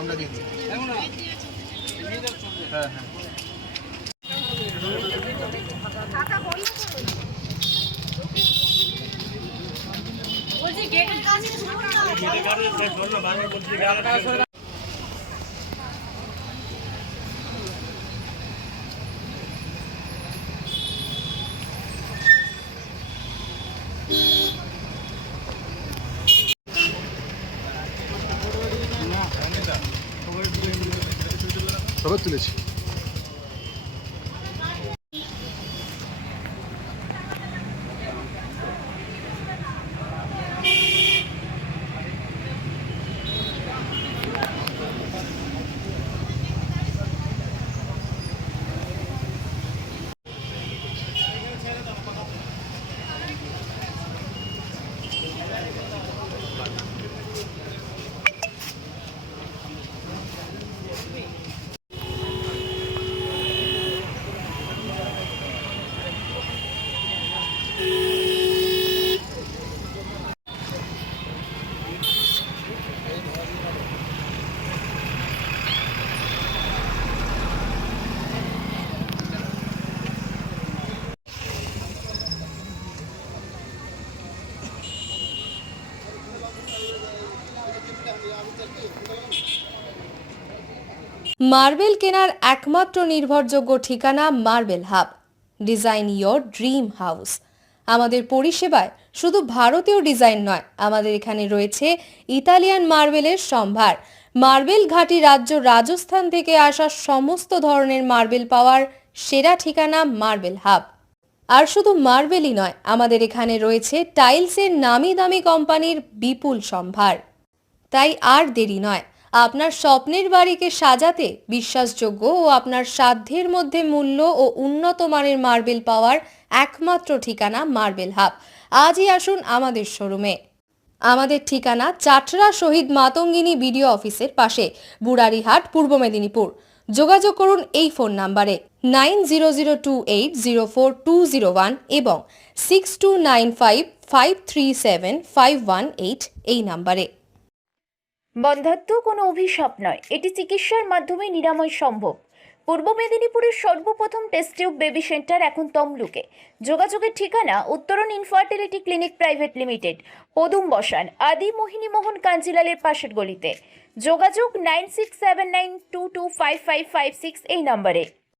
আমরা দিচ্ছি। হ্যাঁ হ্যাঁ সবাই তুলেছি। মার্বেল কেনার একমাত্র নির্ভরযোগ্য ঠিকানা marble hub. Design your dream house. আমাদের পরিষেবায় শুধু ভারতীয় ডিজাইন নয়, আমাদের এখানে রয়েছে ইতালিয়ান মার্বেলের সম্ভার। মার্বেল ঘাঁটি রাজ্য রাজস্থান থেকে আসা সমস্ত ধরনের মার্বেল পাওয়ার সেরা ঠিকানা মার্বেল হাব। আর শুধু মার্বেলই নয়, আমাদের এখানে রয়েছে টাইলসের নামি দামি কোম্পানির বিপুল সম্ভার। তাই আর দেরি নয়, আপনার স্বপ্নের বাড়িকে সাজাতে বিশ্বাসযোগ্য ও আপনার সাধ্যের মধ্যে মূল্য ও উন্নত মানের মার্বেল পাওয়ার একমাত্র ঠিকানা মার্বেল হাব। আজই আসুন আমাদের শোরুমে। আমাদের ঠিকানা চাটরা শহীদ মাতঙ্গিনী বিডিও অফিসের পাশে, বুড়ারিহাট, পূর্ব মেদিনীপুর। যোগাযোগ করুন এই ফোন নাম্বারে 9002804201 এবং 6295537518 এই নাম্বারে। বন্ধ্যাত্ব কোনো অভিশাপ নয়, এটি চিকিৎসার মাধ্যমে নিরাময় সম্ভব। পূর্ব মেদিনীপুরের সর্বপ্রথম টেস্ট টিউব বেবি সেন্টার এখন তমলুকে। যোগাযোগের ঠিকানা উত্তরণ ইনফার্টিলিটি ক্লিনিক প্রাইভেট লিমিটেড, পদুম বসান, আদি মোহিনী মোহন কাঞ্জিলালের পাশের গলিতে। যোগাযোগ 9679225556 এই নম্বরে।